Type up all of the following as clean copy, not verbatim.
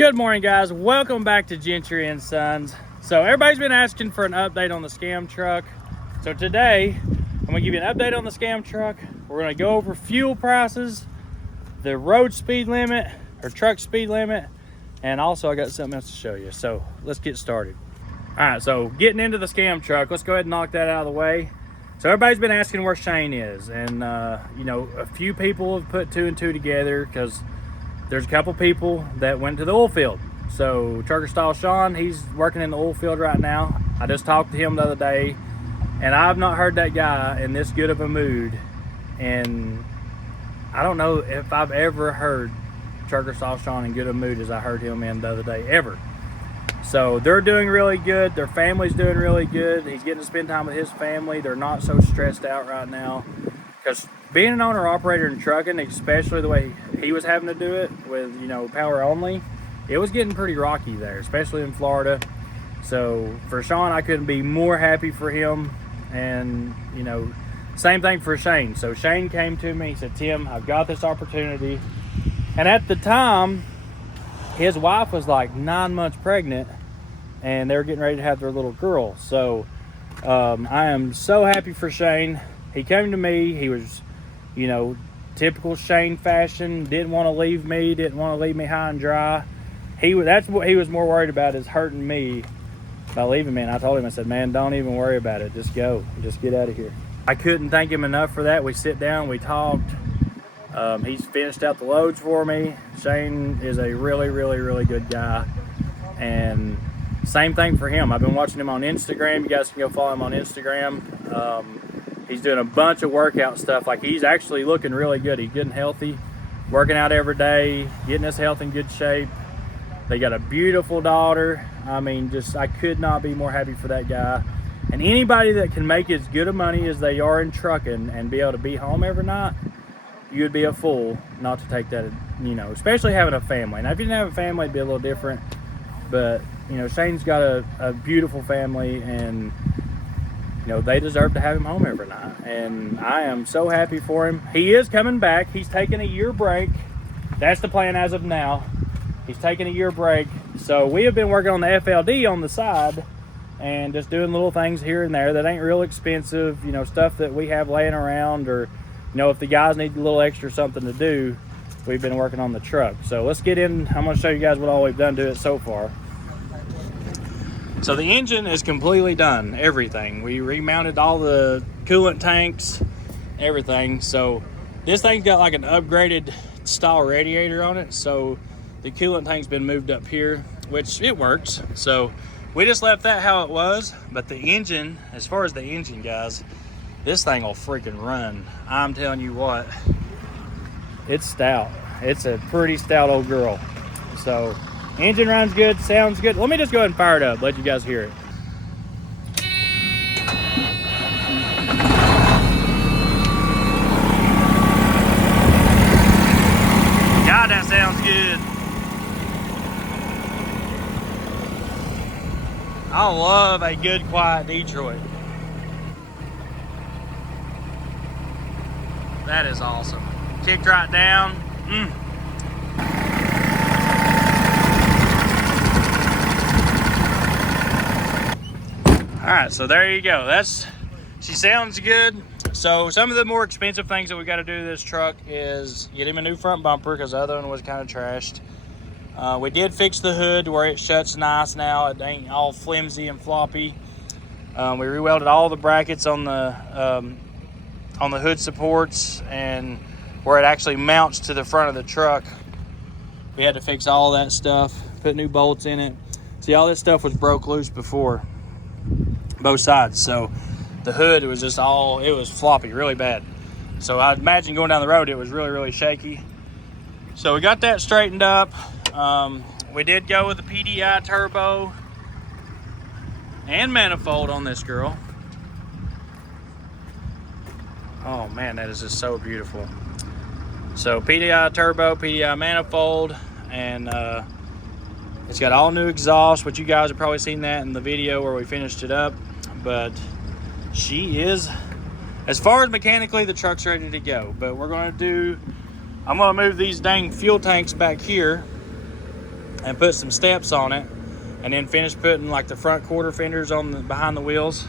Good morning, guys. Welcome back to Gentry and Sons. So everybody's been asking for an update on the scam truck. So today, I'm gonna give you an update on the scam truck. We're gonna go over fuel prices, the road speed limit, or truck speed limit, and also I got something else to show you. So let's get started. All right, so getting into the scam truck, let's go ahead and knock that out of the way. So everybody's been asking where Shane is, and you know, a few people have put two and two together because there's a couple people that went to the oil field. So Trucker Style Sean, he's working in the oil field right now. I just talked to him the other day, and I've not heard that guy in this good of a mood. And I don't know if I've ever heard Trucker Style Sean in good of a mood as I heard him in the other day, ever. So they're doing really good. Their family's doing really good. He's getting to spend time with his family. They're not so stressed out right now. Because being an owner-operator in trucking, especially the way he was having to do it with, you know, power only, it was getting pretty rocky there, especially in Florida. So for Sean, I couldn't be more happy for him. And, you know, same thing for Shane. So Shane came to me, he said, Tim, I've got this opportunity. And at the time, his wife was like 9 months pregnant, and they were getting ready to have their little girl. So I am so happy for Shane. He came to me, he was, you know, typical Shane fashion, didn't want to leave me, didn't want to leave me high and dry. That's what he was more worried about, is hurting me by leaving me. And I told him, I said, man, don't even worry about it. Just go, just get out of here. I couldn't thank him enough for that. We sit down, we talked. He's finished out the loads for me. Shane is a really, really, really good guy. And same thing for him. I've been watching him on Instagram. You guys can go follow him on Instagram. He's doing a bunch of workout stuff. Like, he's actually looking really good. He's getting healthy, working out every day, getting his health in good shape. They got a beautiful daughter. I mean, just, I could not be more happy for that guy. And anybody that can make as good of money as they are in trucking and be able to be home every night, you would be a fool not to take that, you know, especially having a family. Now, if you didn't have a family, it'd be a little different. But, you know, Shane's got a beautiful family, and you know, they deserve to have him home every night. And I am so happy for him. He is coming back. He's taking a year break. That's the plan as of now. He's taking a year break. So we have been working on the FLD on the side and just doing little things here and there that ain't real expensive, you know, stuff that we have laying around, or, you know, if the guys need a little extra something to do, we've been working on the truck. So let's get in. I'm going to show you guys what all we've done to it so far. So the engine is completely done, everything. We remounted all the coolant tanks, everything. So this thing's got like an upgraded style radiator on it. So the coolant tank's been moved up here, which it works. So we just left that how it was. But the engine, as far as the engine, guys, this thing will freaking run. I'm telling you what, it's stout. It's a pretty stout old girl. So engine runs good, sounds good. Let me just go ahead and fire it up, let you guys hear it. God, that sounds good. I love a good, quiet Detroit. That is awesome. Kicked right down. All right, so there you go. She sounds good. So some of the more expensive things that we got to do to this truck is get him a new front bumper, because the other one was kind of trashed. We did fix the hood where it shuts nice now. It ain't all flimsy and floppy. We re-welded all the brackets on the hood supports, and where it actually mounts to the front of the truck, we had to fix all that stuff, put new bolts in it. See, all this stuff was broke loose before, both sides. So the hood was just it was floppy, really bad. So I imagine going down the road, it was really, really shaky. So we got that straightened up. We did go with the PDI turbo and manifold on this girl. Oh man, that is just so beautiful. So PDI turbo, PDI manifold, and it's got all new exhaust, which you guys have probably seen that in the video where we finished it up. But she is, as far as mechanically, the truck's ready to go. But I'm gonna move these dang fuel tanks back here and put some steps on it, and then finish putting like the front quarter fenders on the behind the wheels,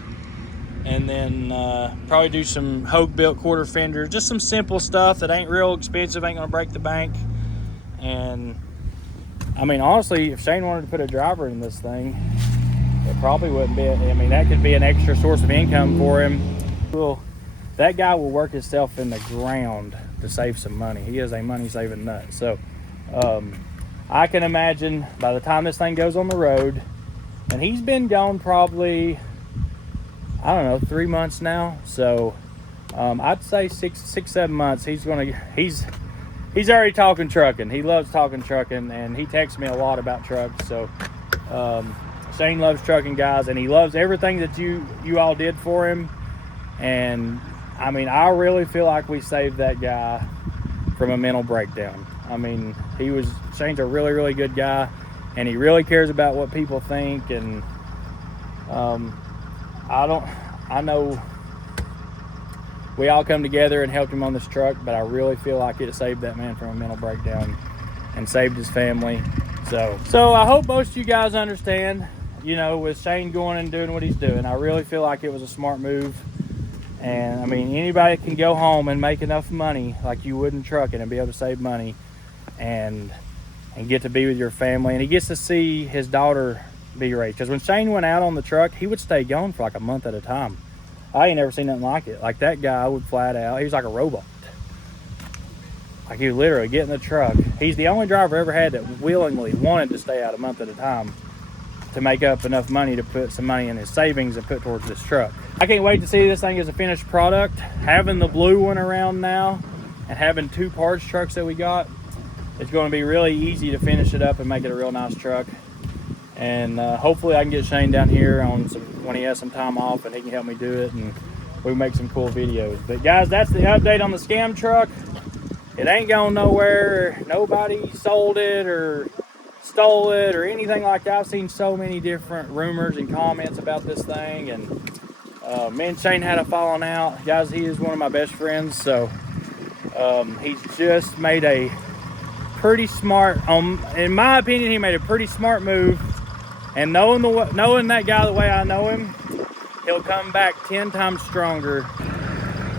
and then probably do some Hogue built quarter fenders, just some simple stuff that ain't real expensive, ain't gonna break the bank. And I mean, honestly, if Shane wanted to put a driver in this thing, it probably wouldn't be, I mean, that could be an extra source of income for him. Well, that guy will work himself in the ground to save some money. He is a money saving nut. So I can imagine by the time this thing goes on the road, and he's been gone probably, I don't know, 3 months now. So I'd say six, 7 months. He's already talking trucking. He loves talking trucking, and he texts me a lot about trucks. So Shane loves trucking, guys, and he loves everything that you all did for him. And I mean, I really feel like we saved that guy from a mental breakdown. I mean, Shane's a really, really good guy, and he really cares about what people think. And I know we all come together and helped him on this truck, but I really feel like it saved that man from a mental breakdown and saved his family. So I hope most of you guys understand, you know, with Shane going and doing what he's doing, I really feel like it was a smart move. And I mean, anybody can go home and make enough money like you would in trucking and be able to save money and get to be with your family. And he gets to see his daughter be raised. Because when Shane went out on the truck, he would stay gone for like a month at a time. I ain't never seen nothing like it. Like, that guy would flat out, he was like a robot. Like, he would literally get in the truck. He's the only driver I ever had that willingly wanted to stay out a month at a time to make up enough money to put some money in his savings and put towards this truck. I can't wait to see this thing as a finished product. Having the blue one around now and having 2 parts trucks that we got, it's going to be really easy to finish it up and make it a real nice truck. And hopefully I can get Shane down here when he has some time off, and he can help me do it, and we can make some cool videos. But guys, that's the update on the scam truck. It ain't going nowhere. Nobody sold it or stole it or anything like that. I've seen so many different rumors and comments about this thing, and me and Shane had a falling out. Guys, he is one of my best friends, so he's just made a pretty smart, in my opinion, he made a pretty smart move. And knowing that guy the way I know him, he'll come back 10 times stronger.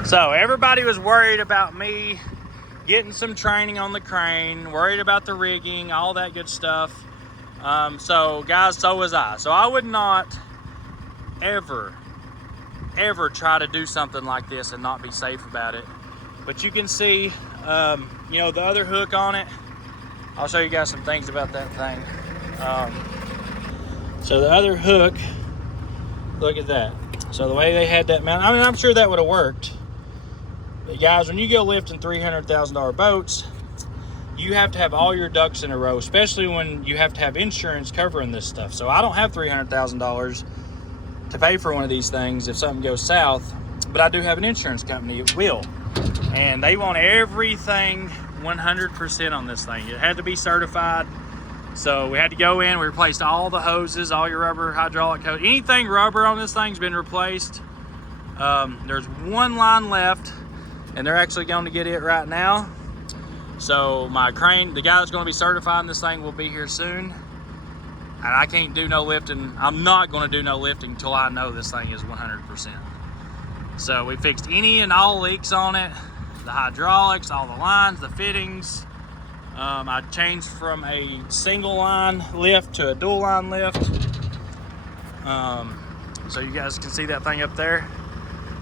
So everybody was worried about me getting some training on the crane, worried about the rigging, all that good stuff. So guys, so was I. So I would not ever try to do something like this and not be safe about it. But you can see, you know, the other hook on it. I'll show you guys some things about that thing. So the other hook, look at that. So the way they had that mounted, I mean, I'm sure that would have worked. But guys, when you go lifting $300,000 boats, you have to have all your ducks in a row, especially when you have to have insurance covering this stuff. So I don't have $300,000 to pay for one of these things if something goes south, but I do have an insurance company, it will. And they want everything 100% on this thing. It had to be certified. So we had to go in, we replaced all the hoses, all your rubber, hydraulic hose, anything rubber on this thing's been replaced. There's one line left, and they're actually going to get it right now. So my crane, the guy that's going to be certifying this thing will be here soon. And I can't do no lifting. I'm not going to do no lifting until I know this thing is 100%. So we fixed any and all leaks on it, the hydraulics, all the lines, the fittings. I changed from a single line lift to a dual line lift. So you guys can see that thing up there.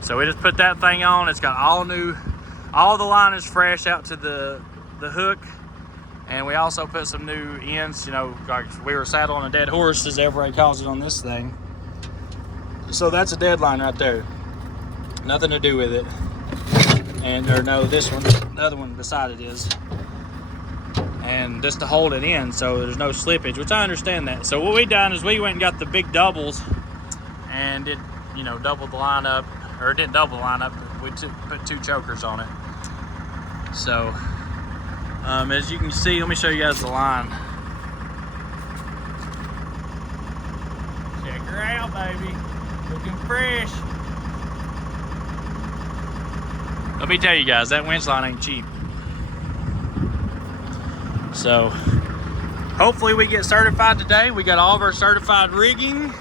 So we just put that thing on. It's got all the line is fresh out to the hook. And we also put some new ends, you know, like we were saddling a dead horse, as everybody calls it on this thing. So that's a dead line right there. Nothing to do with it. And, or no, this one, the other one beside it is. And just to hold it in so there's no slippage, which I understand that. So what we done is we went and got the big doubles and it, you know, doubled the line up, or it didn't double the line up, we put 2 chokers on it. So as you can see, let me show you guys the line. Check her out, baby, looking fresh. Let me tell you guys, that winch line ain't cheap. So hopefully we get certified today. We got all of our certified rigging.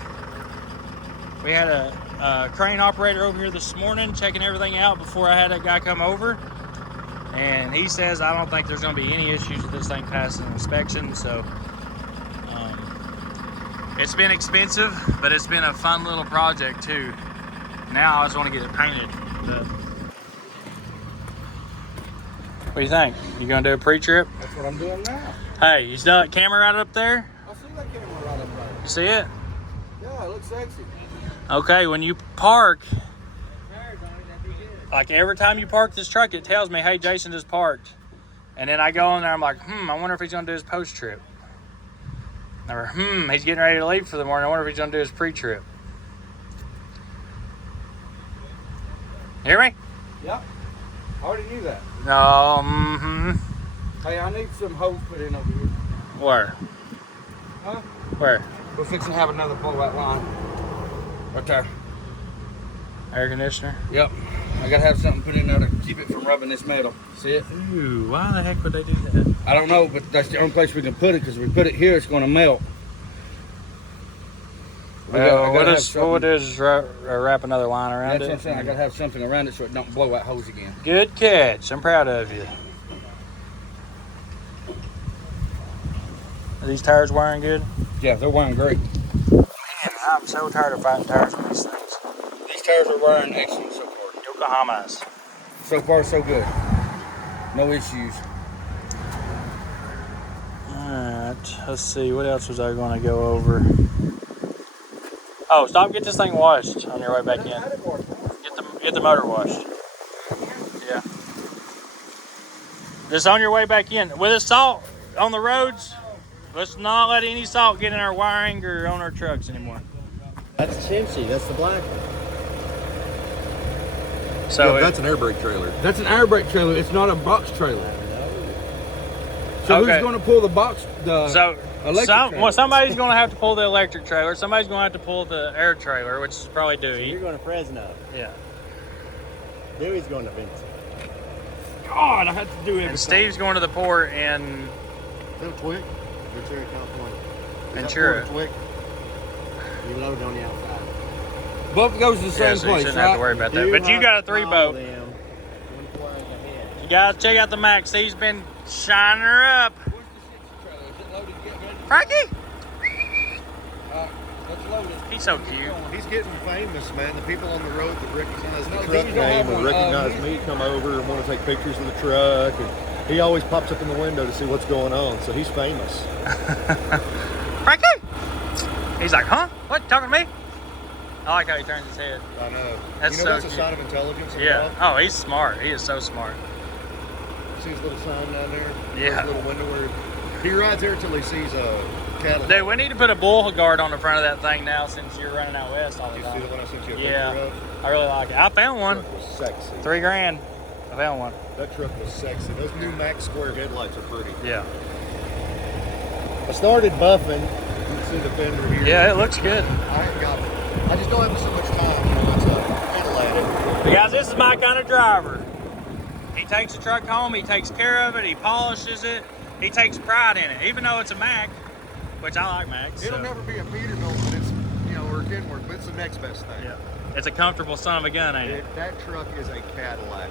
We had a crane operator over here this morning checking everything out before I had a guy come over. And he says, I don't think there's going to be any issues with this thing passing inspection. So it's been expensive, but it's been a fun little project too. Now I just want to get it painted. But what do you think? You going to do a pre-trip? That's what I'm doing now. Hey, you see that camera right up there? I see that camera right up there. You see it? Yeah, it looks sexy. Okay, when you park, like every time you park this truck, it tells me, hey, Jason just parked. And then I go in there, I'm like, I wonder if he's gonna do his post-trip. Or, he's getting ready to leave for the morning. I wonder if he's gonna do his pre-trip. Hear me? Yep. I already knew that. No, Hey, I need some hose put in over here. Where? Huh? Where? We're fixing to have another blowout line. Right there. Air conditioner? Yep. I gotta have something put in there to keep it from rubbing this metal. See it? Ooh, why the heck would they do that? I don't know, but that's the only place we can put it, because if we put it here, it's gonna melt. Well, what we'll do is wrap another line around That's it. what I'm saying. I gotta have something around it so it don't blow out hose again. Good catch. I'm proud of you. Are these tires wearing good? Yeah, they're wearing great. Man, I'm so tired of fighting tires on these things. These tires are wearing excellent so far. Yokohamas. So far, so good. No issues. Alright, let's see. What else was I going to go over? Oh, stop, get this thing washed on your way back in. Get the motor washed. Yeah. Just on your way back in. With the salt on the roads, let's not let any salt get in our wiring or on our trucks anymore. That's Chimsy. That's the black one. So yeah, that's an air brake trailer. That's an air brake trailer. It's not a box trailer. So okay. Who's going to pull the box? Somebody's going to have to pull the electric trailer. Somebody's going to have to pull the air trailer, which is probably Dewey. So you're going to Fresno. Yeah. Dewey's going to Vincent. God, I had to do everything. And Steve's going to the port in Is that a Twig? Ventura, California. Ventura. Twig? You load on the outside. Both goes to the same So you place, shouldn't right? have to worry about that. But you got a 3-boat. You got to check out the Mac. Steve's been shining her up. Frankie? He's so cute. He's getting famous, man. The people on the road that recognize the truck name and recognize me come over and want to take pictures of the truck. And he always pops up in the window to see what's going on, so he's famous. Frankie? He's like, huh? What? Talking to me? I like how he turns his head. I know. That's you know so that's cute. a sign of intelligence. Yeah. Oh, he's smart. He is so smart. See his little sign down there? Yeah. His little window where he rides there till he sees a Cadillac. Dude, we need to put a bull guard on the front of that thing now since you're running out west all the Did you time. see the one I sent you a Yeah. picture of? I really like it. I found one. That truck was sexy. $3,000. I found one. That truck was sexy. Those new Max Square headlights are pretty. Yeah. I started buffing. You can see the fender here. Yeah, it looks good. I ain't got it. I just don't have so much time. You know, it's a pedal at it. But guys, this is my kind of driver. He takes the truck home, he takes care of it, he polishes it, he takes pride in it, even though it's a Mac, which I like Macs. It'll never be a Peterbilt, but it's, you know, or Kenworth, but it's the next best thing. Yeah. It's a comfortable son of a gun, ain't it? That truck is a Cadillac.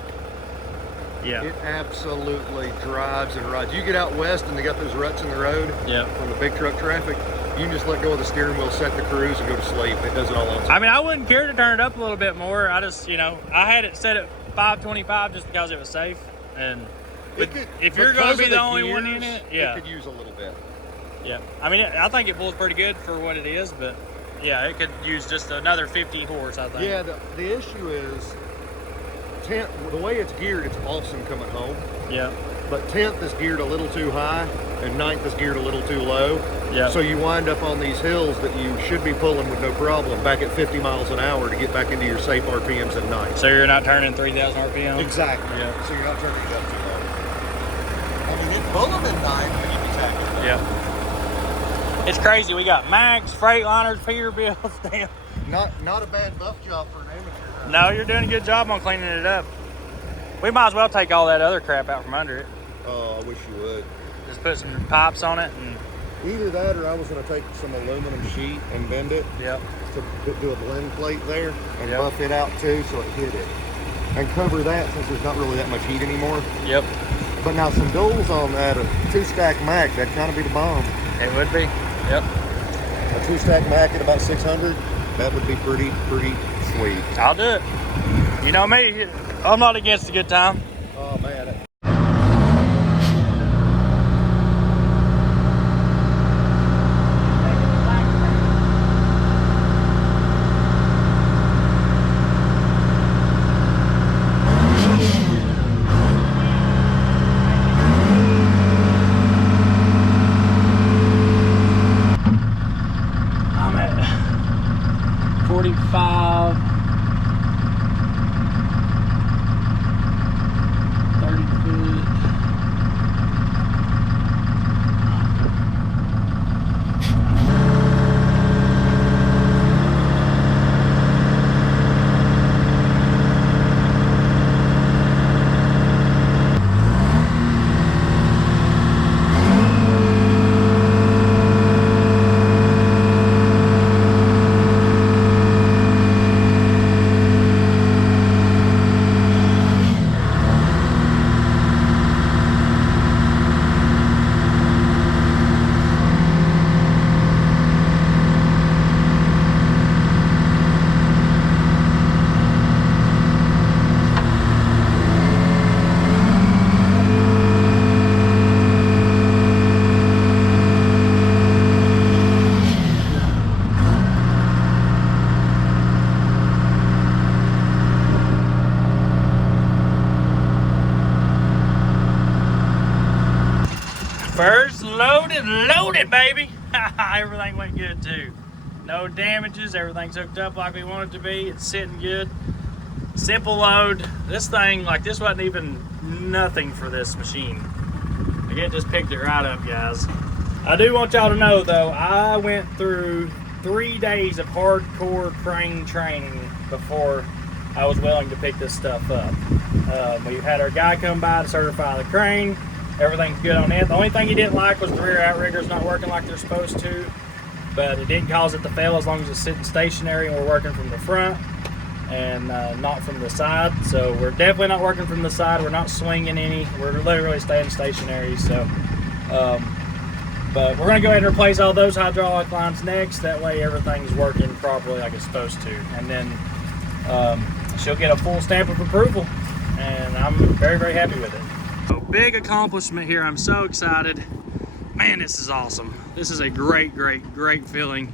Yeah. It absolutely drives and rides. You get out west and they got those ruts in the road from the big truck traffic, you can just let go of the steering wheel, set the cruise, and go to sleep. It does it all on its own. I mean, I wouldn't care to turn it up a little bit more. I just, I had it set at 525 just because it was safe. And if you're going to be the only one in it, it could use a little bit. Yeah. I mean, I think it pulls pretty good for what it is, but yeah, it could use just another 50 horse, I think. Yeah, the issue is, the way it's geared, it's awesome coming home. Yeah. But 10th is geared a little too high, and 9th is geared a little too low. Yeah. So you wind up on these hills that you should be pulling with no problem, back at 50 miles an hour to get back into your safe RPMs at night. So you're not turning 3,000 RPM? Exactly. Yeah. So you're not turning it up too low. I mean, it's pull them at night, but you can tackle it. Yeah. It's crazy. We got Max, Freightliners, Peterbilts. Damn. Not a bad buff job for an amateur. No, you're doing a good job on cleaning it up. We might as well take all that other crap out from under it. Oh, I wish you would. Just put some pipes on it and Either that or I was going to take some aluminum sheet and bend it. Yep. To do a blend plate there and Yep. buff it out too so it hit it. And cover that since there's not really that much heat anymore. Yep. But now some duals on that, a 2-stack Mac, that'd kind of be the bomb. It would be. Yep. A 2-stack Mac at about 600, that would be pretty sweet. I'll do it. You know me, I'm not against a good time. Oh man. I'm at 45, 30 foot. First loaded, baby. Everything went good too. No damages, everything's hooked up like we want it to be. It's sitting good. Simple load. This thing, like this wasn't even nothing for this machine. Like it just picked it right up, guys. I do want y'all to know though, I went through 3 days of hardcore crane training before I was willing to pick this stuff up. We had our guy come by to certify the crane. Everything's good on it. The only thing he didn't like was the rear outriggers not working like they're supposed to, but it didn't cause it to fail as long as it's sitting stationary and we're working from the front and not from the side. So we're definitely not working from the side. We're not swinging any. We're literally staying stationary. So, but we're gonna go ahead and replace all those hydraulic lines next. That way everything's working properly like it's supposed to. And then she'll get a full stamp of approval, and I'm very, very happy with it. So big accomplishment here. I'm so excited. Man, this is awesome. This is a great feeling.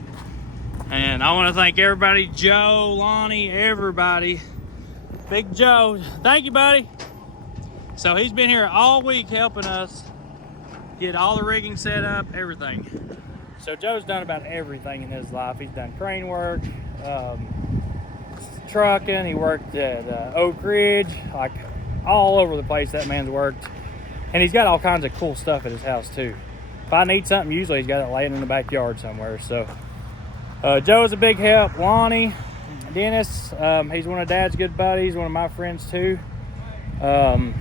And I want to thank everybody, Joe, Lonnie, everybody. Big Joe, thank you, buddy. So he's been here all week helping us get all the rigging set up, everything. So Joe's done about everything in his life. He's done crane work, trucking, he worked at Oak Ridge, like all over the place that man's worked. And he's got all kinds of cool stuff at his house too. If I need something, usually he's got it laying in the backyard somewhere. So Joe's a big help. Lonnie, Dennis, he's one of Dad's good buddies, one of my friends too. I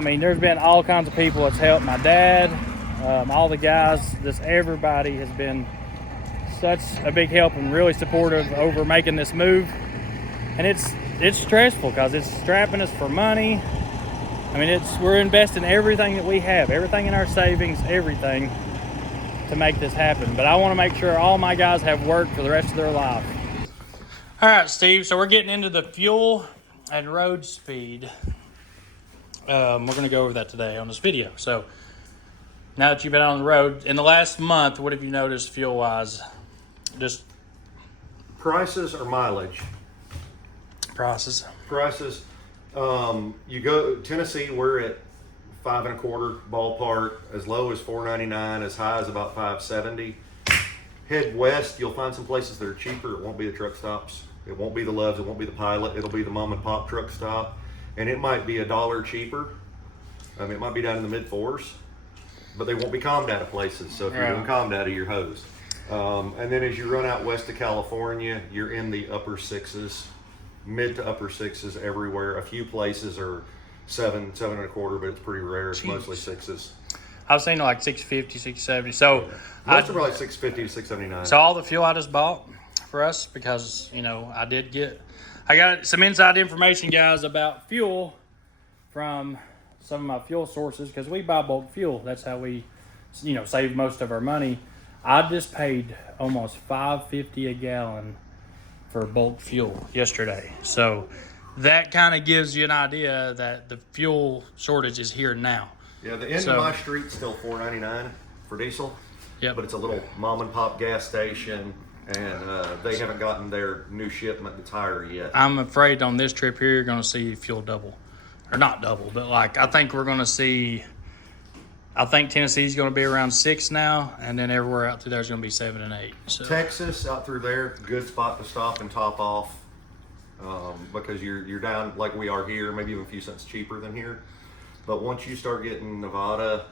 mean, there's been all kinds of people that's helped my dad, all the guys, just everybody has been such a big help and really supportive over making this move. And it's stressful because it's strapping us for money. I mean, we're investing everything that we have, everything in our savings, everything to make this happen. But I want to make sure all my guys have work for the rest of their life. All right, Steve, so we're getting into the fuel and road speed. We're going to go over that today on this video. So now that you've been on the road, in the last month, what have you noticed fuel-wise? Just Prices or mileage? prices. Prices. You go Tennessee, we're at $5.25 ballpark, as low as $4.99, as high as about $5.70. Head west, you'll find some places that are cheaper. It won't be the truck stops. It won't be the Loves. It won't be the Pilot. It'll be the mom and pop truck stop, and it might be $1 cheaper. It might be down in the mid fours, but they won't be calm data places. So if you're doing calm data, you're hosed. And then as you run out west of California, you're in the upper sixes, mid to upper sixes everywhere. A few places are 7.25, but it's pretty rare. It's mostly sixes. I've seen like 650, 670. So Most are like 650 to 679. So all the fuel I just bought for us, because I got some inside information, guys, about fuel from some of my fuel sources, because we buy bulk fuel. That's how we save most of our money. I just paid almost $5.50 a gallon for bulk fuel yesterday. So that kind of gives you an idea that the fuel shortage is here now. Yeah, the end of my street's still $4.99 for diesel. Yep. But it's a little mom and pop gas station, and they haven't gotten their new shipment that's higher yet. I'm afraid on this trip here, you're going to see fuel double. Or not double, but like I think we're going to see, I think Tennessee's going to be around 6 now, and then everywhere out through there is going to be 7 and 8. So. Texas out through there, good spot to stop and top off, because you're down like we are here, maybe even a few cents cheaper than here. But once you start getting Nevada,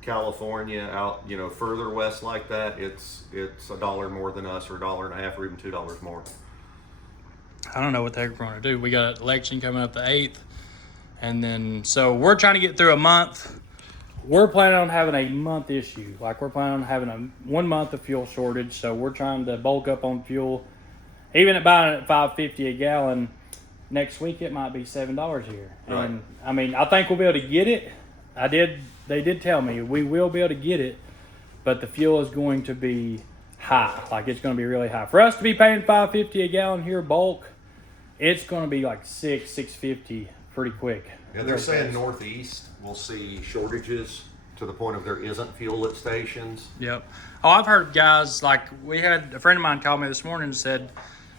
California out, further west like that, it's $1 more than us, or $1.50, or even $2 more. I don't know what the heck we're going to do. We got an election coming up the 8th, and then so we're trying to get through a month. We're planning on having a month issue. Like we're planning on having a 1 month of fuel shortage. So we're trying to bulk up on fuel. Even at buying it at $5.50 a gallon, next week it might be $7 here. Right. And I mean, I think we'll be able to get it. They did tell me we will be able to get it, but the fuel is going to be high. Like it's going to be really high. For us to be paying $5.50 a gallon here bulk, it's going to be like $6.50 pretty quick. Yeah, they're saying northeast we'll see shortages to the point of there isn't fuel at stations. Yep. Oh, I've heard guys, like we had a friend of mine call me this morning and said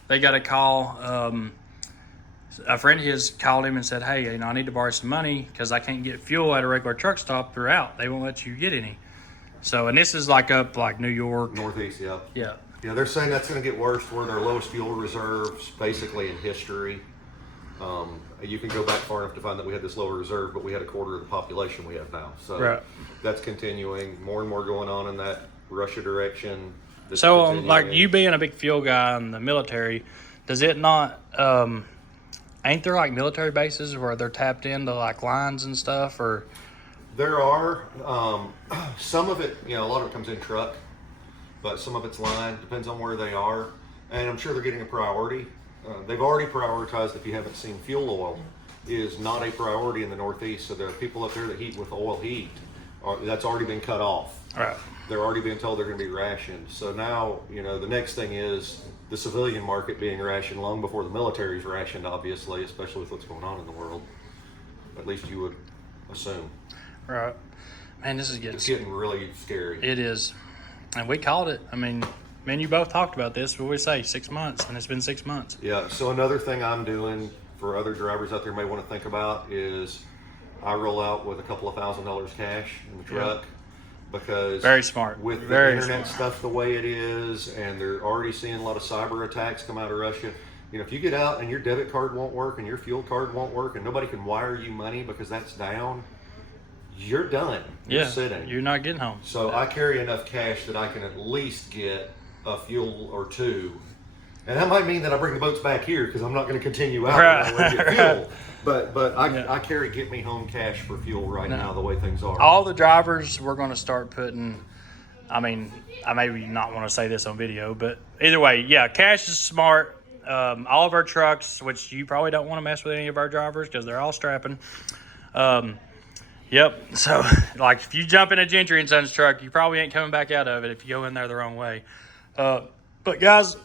they got a call. A friend of his called him and said, hey, I need to borrow some money because I can't get fuel at a regular truck stop throughout. They won't let you get any. So, and this is like up like New York. Northeast, yeah. Yeah. Yeah, they're saying that's going to get worse. We're in our lowest fuel reserves basically in history. You can go back far enough to find that we had this lower reserve, but we had a quarter of the population we have now. So right. That's continuing. More and more going on in that Russia direction. So, like you being a big fuel guy in the military, does it not... ain't there like military bases where they're tapped into like lines and stuff, or? There are, some of it, a lot of it comes in truck, but some of it's line, depends on where they are. And I'm sure they're getting a priority. They've already prioritized, if you haven't seen, fuel oil is not a priority in the Northeast. So there are people up there that heat with oil heat. That's already been cut off. Right. They're already being told they're going to be rationed. So now, the next thing is the civilian market being rationed long before the military's rationed, obviously, especially with what's going on in the world. At least you would assume. Right. Man, this is It's getting really scary. It is. And we called it. I mean, me and you both talked about this, but we say 6 months, and it's been 6 months. Yeah, so another thing I'm doing for other drivers out there may want to think about is I roll out with a couple of $1,000 cash in the truck. Yeah. Because very smart. With the very internet smart. stuff the way it is, and they're already seeing a lot of cyber attacks come out of Russia. If you get out and your debit card won't work and your fuel card won't work and nobody can wire you money because that's down, you're done. You're sitting. You're not getting home. So I carry enough cash that I can at least get a fuel or two. And that might mean that I bring the boats back here because I'm not going to continue out and get fuel. But I carry get me home cash for fuel right now the way things are. All the drivers, we're going to start putting, I mean, I maybe not want to say this on video, but either way, yeah, cash is smart. All of our trucks, which you probably don't want to mess with any of our drivers because they're all strapping. Yep. So, like, if you jump in a Gentry and Sons truck, you probably ain't coming back out of it if you go in there the wrong way. But guys,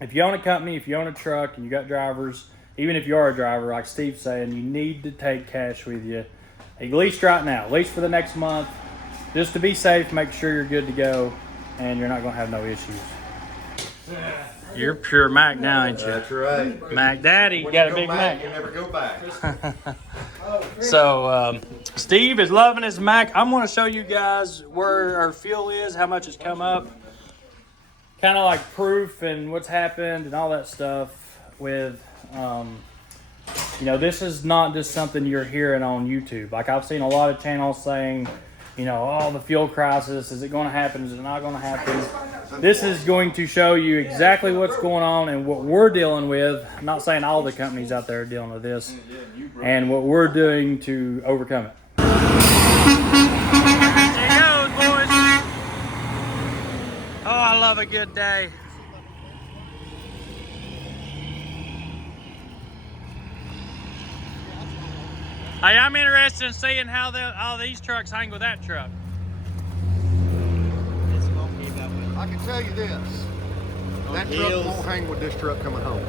if you own a company, if you own a truck, and you got drivers, even if you are a driver, like Steve's saying, you need to take cash with you, at least right now, at least for the next month, just to be safe. Make sure you're good to go, and you're not going to have no issues. You're pure Mac now, ain't you? That's right. Mac Daddy, When got you a go big back, Mac. you never go back. So, Steve is loving his Mac. I'm going to show you guys where our fuel is, how much it's come up. Kind of like proof and what's happened and all that stuff with, this is not just something you're hearing on YouTube. Like I've seen a lot of channels saying, oh, the fuel crisis, is it going to happen? Is it not going to happen? This is going to show you exactly what's going on and what we're dealing with. I'm not saying all the companies out there are dealing with this and what we're doing to overcome it. Oh, I love a good day. Hey, I'm interested in seeing how all these trucks hang with that truck. I can tell you this. That truck won't hang with this truck coming home.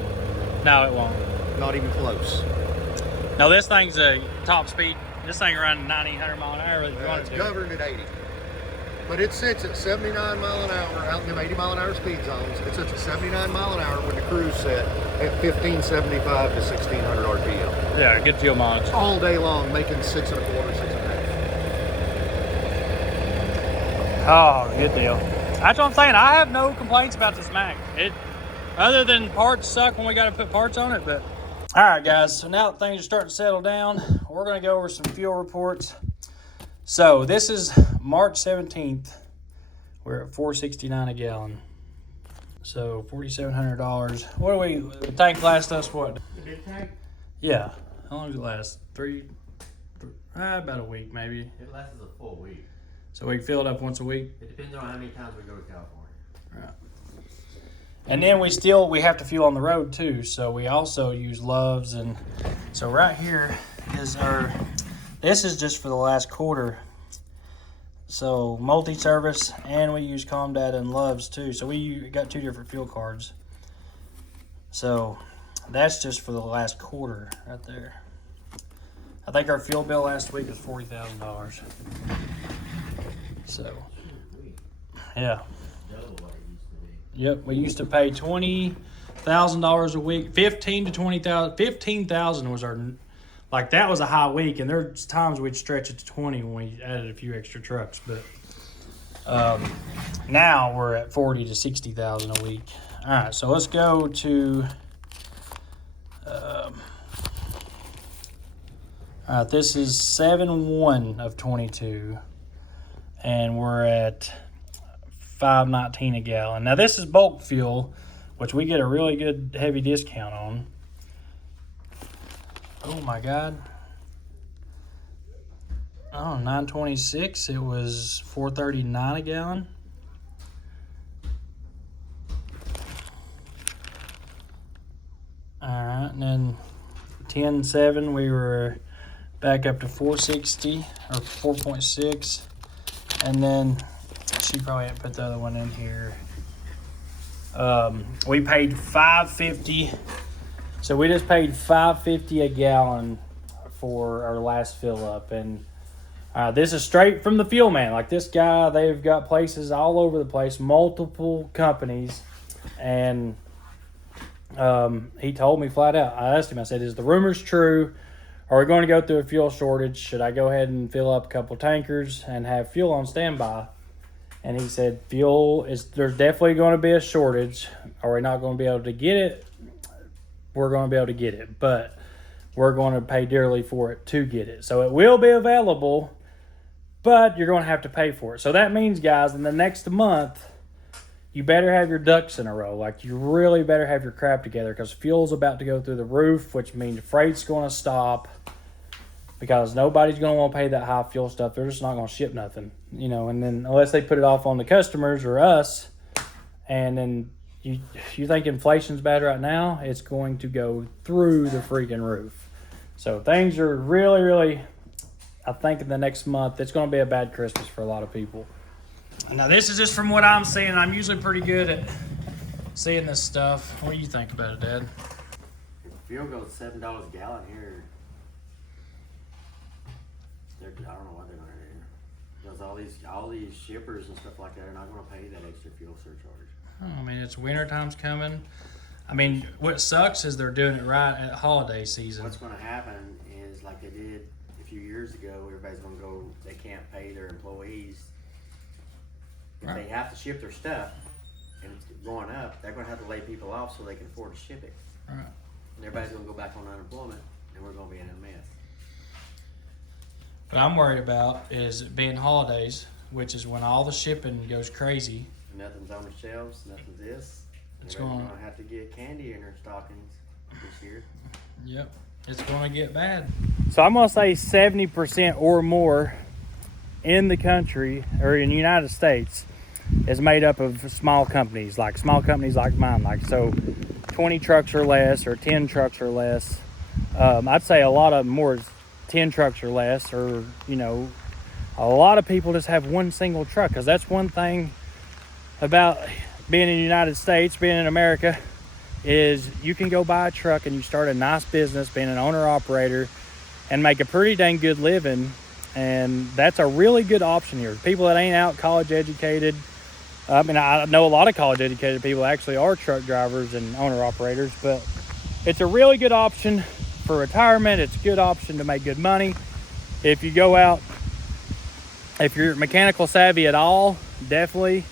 No, it won't. Not even close. No, this thing's a top speed. This thing running 90, 100 mile an hour. It's governed at 80. But it sits at 79 mile an hour out in them 80 mile an hour speed zones. It sits at 79 mile an hour when the cruise set at 1575 to 1600 RPM. Yeah, good fuel mileage. All day long, making 6 1/4, 6 1/2. Oh, good deal. That's what I'm saying. I have no complaints about this Mac. Other than parts suck when we got to put parts on it, but. All right, guys. So now that things are starting to settle down, we're going to go over some fuel reports. So this is March 17th. We're at $4.69 a gallon. So $4,700. What do the tank last us what? The big tank? Yeah. How long does it last? About a week maybe. It lasts us a full week. So we fill it up once a week? It depends on how many times we go to California. Right. And then we have to fuel on the road too. So we also use Loves. And so right here is this is just for the last quarter. So multi-service, and we use Comdata and Loves too. So we got 2 different fuel cards. So that's just for the last quarter right there. I think our fuel bill last week was $40,000. So, yeah. Yep, we used to pay $20,000 a week, $15,000 to $20,000. $15,000 was our, like that was a high week, and there's times we'd stretch it to 20 when we added a few extra trucks. But now we're at 40 to 60,000 a week. All right, so let's go to. All right, this is 7/1 of 22, and we're at $5.19 a gallon. Now this is bulk fuel, which we get a really good heavy discount on. Oh my God. Oh, 926. It was $4.39 a gallon. All right, and then 10/7 we were back up to 460 or 4.6, and then she probably had put the other one in here. We paid $5.50, so we just paid $5.50 a gallon for our last fill up, and this is straight from the fuel man. Like this guy, they've got places all over the place, multiple companies, and he told me flat out. I asked him, I said, is the rumors true? Are we going to go through a fuel shortage? Should I go ahead and fill up a couple tankers and have fuel on standby? And he said, there's definitely going to be a shortage. Are we not going to be able to get it? We're going to be able to get it, but we're going to pay dearly for it to get it. So it will be available, but you're going to have to pay for it. So that means, guys, in the next month, you better have your ducks in a row. Like, you really better have your crap together, because fuel's about to go through the roof, which means freight's going to stop, because nobody's going to want to pay that high fuel stuff. They're just not going to ship nothing, and then unless they put it off on the customers or us. And then you think inflation's bad right now, it's going to go through the freaking roof. So things are really, really, I think in the next month, it's going to be a bad Christmas for a lot of people. Now, this is just from what I'm seeing. I'm usually pretty good at seeing this stuff. What do you think about it, Dad? If fuel goes $7 a gallon here, I don't know what they're going to do. Because all these shippers and stuff like that are not going to pay that extra fuel surcharge. I mean, it's winter time's coming. I mean, what sucks is they're doing it right at holiday season. What's going to happen is, like they did a few years ago, everybody's going to go, they can't pay their employees. If Right. they have to ship their stuff and it's going up, they're going to have to lay people off so they can afford to ship it. Right. And everybody's going to go back on unemployment, and we're going to be in a mess. What I'm worried about is it being holidays, which is when all the shipping goes crazy. Nothing's on the shelves, nothing's this. It's Everybody's going- going to have to get candy in their stockings this year. Yep, it's going to get bad. So I'm going to say 70% or more in the country, or in the United States, is made up of small companies like mine, like so 20 trucks or less, or 10 trucks or less. I'd say a lot of them more is 10 trucks or less, or a lot of people just have one single truck, because that's one thing about being in the United States, being in America, is you can go buy a truck and you start a nice business being an owner operator and make a pretty dang good living. And that's a really good option here. People that ain't out college educated, I mean, I know a lot of college educated people actually are truck drivers and owner operators, but it's a really good option for retirement. It's a good option to make good money. If you go out, if you're mechanical savvy at all, definitely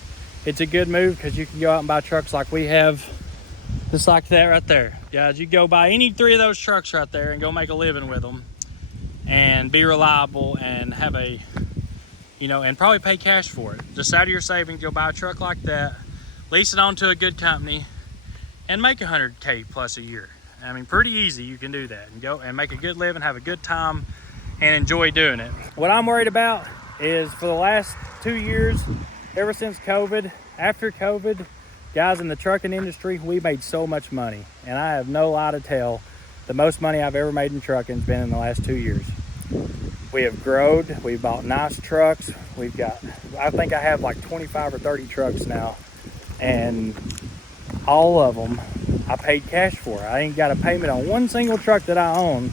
it's a good move, because you can go out and buy trucks like we have, just like that right there. Guys, you go buy any 3 of those trucks right there and go make a living with them and be reliable and have a, and probably pay cash for it. Just out of your savings, you'll buy a truck like that, lease it on to a good company, and make $100K plus a year. I mean, pretty easy. You can do that and go and make a good living, have a good time, and enjoy doing it. What I'm worried about is for the last 2 years, ever since COVID, after COVID, guys, in the trucking industry, we made so much money. And I have no lie to tell, the most money I've ever made in trucking has been in the last 2 years. We have grown, we've bought nice trucks. We've got, I think I have like 25 or 30 trucks now. And all of them, I paid cash for. I ain't got a payment on one single truck that I own.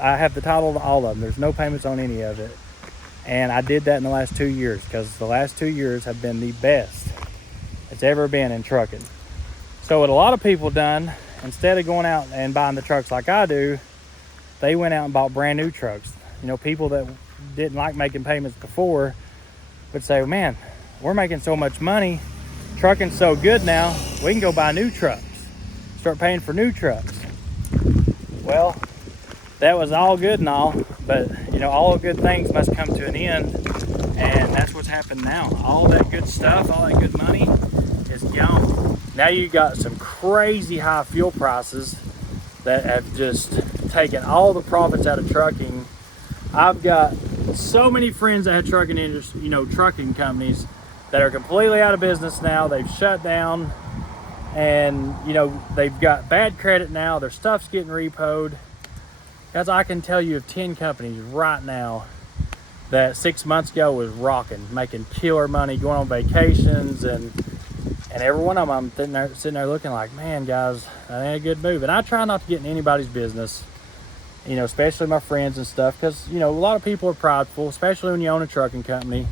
I have the title to all of them. There's no payments on any of it. And I did that in the last 2 years, because the last 2 years have been the best it's ever been in trucking. So what a lot of people done, instead of going out and buying the trucks like I do, they went out and bought brand new trucks. People that didn't like making payments before would say, man, we're making so much money, trucking's so good now, we can go buy new trucks, start paying for new trucks. Well, that was all good and all, but all good things must come to an end, and that's what's happened now. All that good stuff, all that good money is gone. Now you got some crazy high fuel prices that have just taken all the profits out of trucking. I've got so many friends that had trucking industry, trucking companies that are completely out of business now. They've shut down, and they've got bad credit now. Their stuff's getting repoed. Guys, I can tell you of 10 companies right now that 6 months ago was rocking, making killer money, going on vacations, and every one of them I'm sitting there looking like, man, guys, that ain't a good move. And I try not to get in anybody's business, especially my friends and stuff, because a lot of people are prideful, especially when you own a trucking company.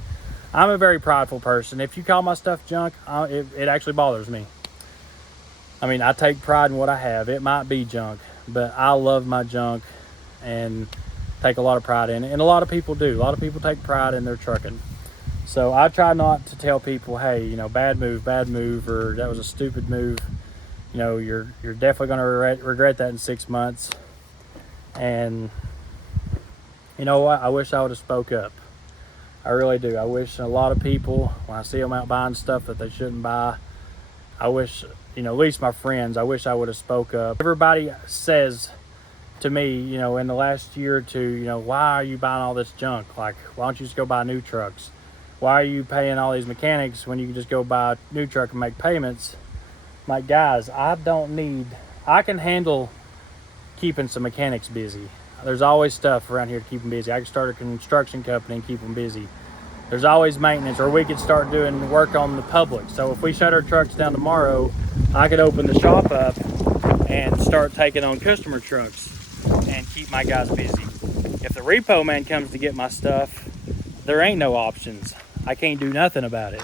I'm a very prideful person. If you call my stuff junk, it actually bothers me. I mean, I take pride in what I have. It might be junk, but I love my junk and take a lot of pride in it. And a lot of people do. A lot of people take pride in their trucking. So I try not to tell people, hey, bad move, or that was a stupid move. You're definitely going to regret that in 6 months. And you know what? I wish I would have spoke up. I really do. I wish a lot of people, when I see them out buying stuff that they shouldn't buy, I wish, at least my friends, I wish I would have spoke up. Everybody says to me, in the last year or two, why are you buying all this junk? Like, why don't you just go buy new trucks? Why are you paying all these mechanics when you can just go buy a new truck and make payments? I'm like, guys, I can handle keeping some mechanics busy. There's always stuff around here to keep them busy. I can start a construction company and keep them busy. There's always maintenance, or we could start doing work on the public. So if we shut our trucks down tomorrow, I could open the shop up and start taking on customer trucks and keep my guys busy. If the repo man comes to get my stuff, there ain't no options. I can't do nothing about it.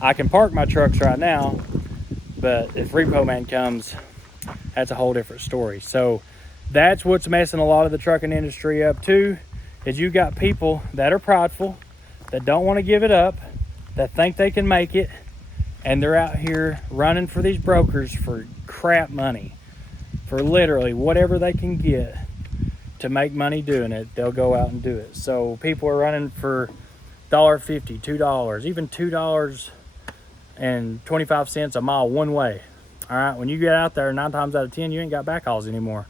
I can park my trucks right now, but if repo man comes, that's a whole different story. So that's what's messing a lot of the trucking industry up too, is you got people that are prideful, that don't want to give it up, that think they can make it, and they're out here running for these brokers for crap money, for literally whatever they can get to make money doing it. They'll go out and do it. So people are running for $1.50, $2, even $2.25 a mile one way. All right, when you get out there, 9 times out of 10, you ain't got backhauls anymore.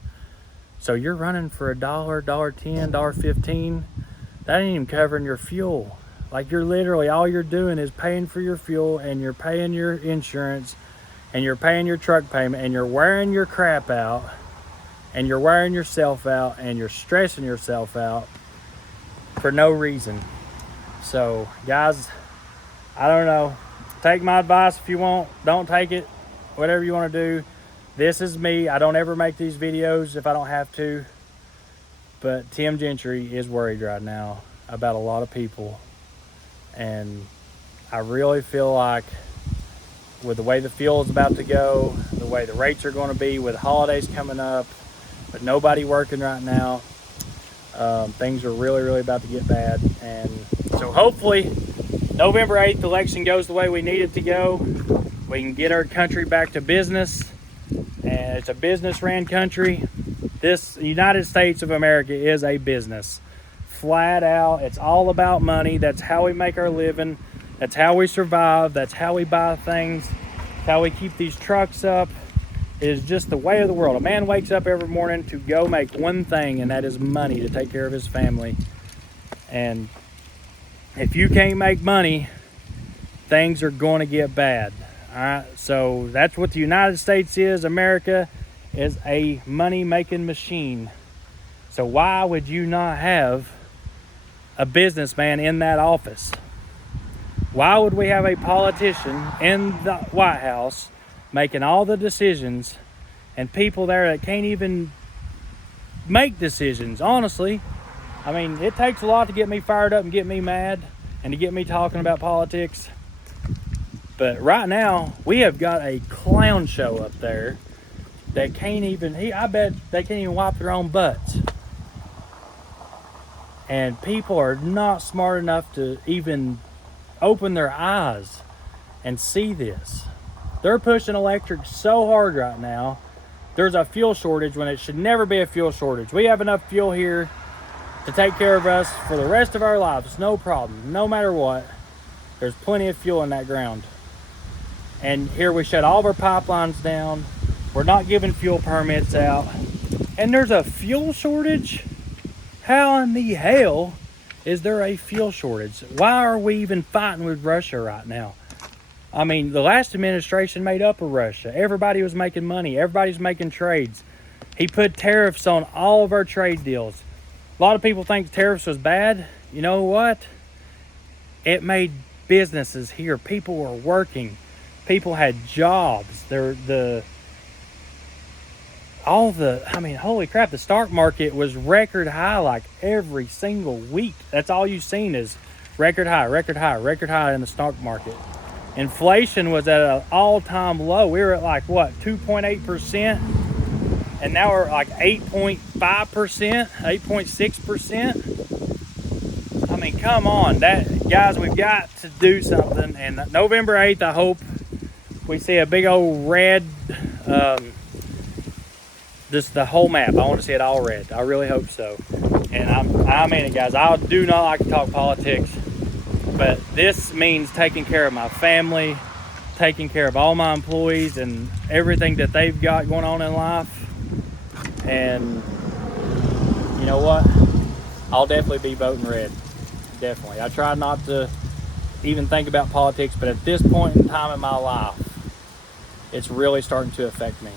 So you're running for $1, $1.10, $1.15. That ain't even covering your fuel. Like, you're literally, all you're doing is paying for your fuel, and you're paying your insurance, and you're paying your truck payment, and you're wearing your crap out, and you're wearing yourself out, and you're stressing yourself out for no reason. So, guys, I don't know. Take my advice if you want. Don't take it. Whatever you want to do. This is me. I don't ever make these videos if I don't have to. But Tim Gentry is worried right now about a lot of people. And I really feel like with the way the fuel is about to go, the way the rates are going to be with the holidays coming up, but nobody working right now, things are really, really about to get bad. And so hopefully November 8th election goes the way we need it to go. We can get our country back to business, and it's a business ran country. This United States of America is a business, flat out. It's all about money. That's how we make our living. That's how we survive. That's how we buy things. That's how we keep these trucks up. It is just the way of the world. A man wakes up every morning to go make one thing, and that is money to take care of his family. And if you can't make money, things are going to get bad. All right, so that's what the United States is. America is a money-making machine. So why would you not have a businessman in that office? Why would we have a politician in the White House making all the decisions, and people there that can't even make decisions? Honestly, I mean, it takes a lot to get me fired up and get me mad and to get me talking about politics. But right now, we have got a clown show up there that can't even, I bet they can't even wipe their own butts. And people are not smart enough to even open their eyes and see this. They're pushing electric so hard right now. There's a fuel shortage when it should never be a fuel shortage. We have enough fuel here to take care of us for the rest of our lives. No problem. No matter what, there's plenty of fuel in that ground. And here we shut all of our pipelines down. We're not giving fuel permits out. And there's a fuel shortage? How in the hell is there a fuel shortage? Why are we even fighting with Russia right now? I mean, the last administration made up of Russia. Everybody was making money. Everybody's making trades. He put tariffs on all of our trade deals. A lot of people think tariffs was bad. You know what? It made businesses here. People were working. People had jobs. Holy crap, the stock market was record high like every single week. That's all you've seen is record high, record high, record high in the stock market. Inflation was at an all-time low. We were at like, what, 2.8%? And now we're like 8.5%, 8.6%. I mean, come on. Guys, we've got to do something. And November 8th, I hope we see a big old red, just the whole map. I want to see it all red. I really hope so. And I mean it, guys. I do not like to talk politics, but this means taking care of my family, taking care of all my employees and everything that they've got going on in life. And you know what? I'll definitely be voting red. Definitely. I try not to even think about politics, but at this point in time in my life, it's really starting to affect me.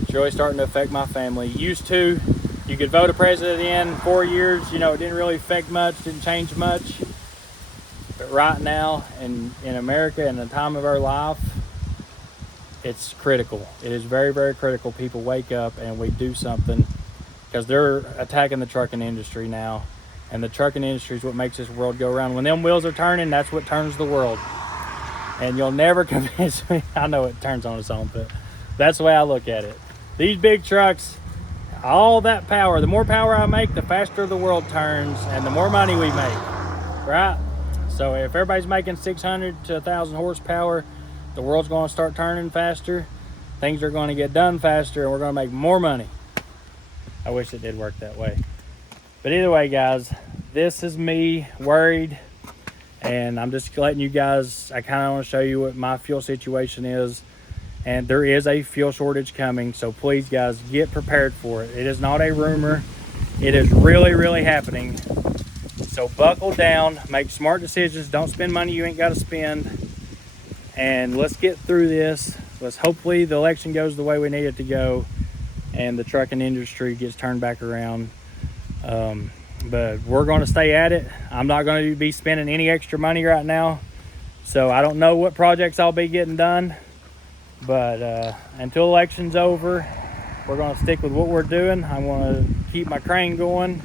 It's really starting to affect my family. Used to, you could vote a president in 4 years, it didn't really affect much, didn't change much. But right now, in America, in the time of our life, it's critical. It is very, very critical. People wake up and we do something, because they're attacking the trucking industry now. And the trucking industry is what makes this world go around. When them wheels are turning, that's what turns the world. And you'll never convince me. I know it turns on its own, but that's the way I look at it. These big trucks, all that power, the more power I make, the faster the world turns and the more money we make, right? So if everybody's making 600 to 1,000 horsepower, the world's going to start turning faster. Things are going to get done faster, and we're going to make more money. I wish it did work that way. But either way, guys, this is me worried, and I'm just letting you guys, I kind of want to show you what my fuel situation is. And there is a fuel shortage coming, so please, guys, get prepared for it. It is not a rumor. It is really, really happening. So buckle down, make smart decisions. Don't spend money you ain't got to spend. And let's get through this. Let's hopefully the election goes the way we need it to go and the trucking industry gets turned back around. But we're going to stay at it. I'm not going to be spending any extra money right now. So I don't know what projects I'll be getting done. But until election's over, we're going to stick with what we're doing. I want to keep my crane going,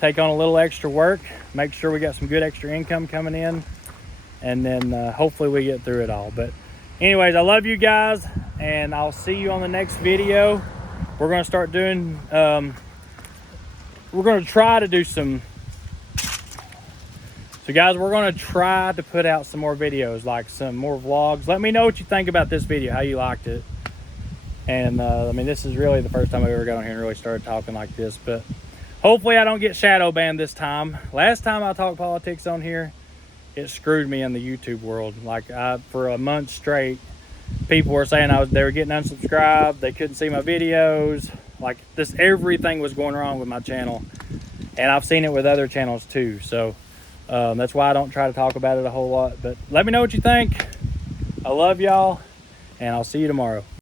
take on a little extra work, make sure we got some good extra income coming in, and then hopefully we get through it all. But anyways, I love you guys, and I'll see you on the next video. We're going to start doing, we're going to try to do some, so guys, we're going to try to put out some more videos, like some more vlogs. Let me know what you think about this video, how you liked it. And I mean, this is really the first time I've ever got on here and really started talking like this, but hopefully I don't get shadow banned this time. Last time I talked politics on here, it screwed me in the YouTube world. Like for a month straight, people were saying they were getting unsubscribed, they couldn't see my videos. Like everything was going wrong with my channel. And I've seen it with other channels too. So that's why I don't try to talk about it a whole lot. But let me know what you think. I love y'all, and I'll see you tomorrow.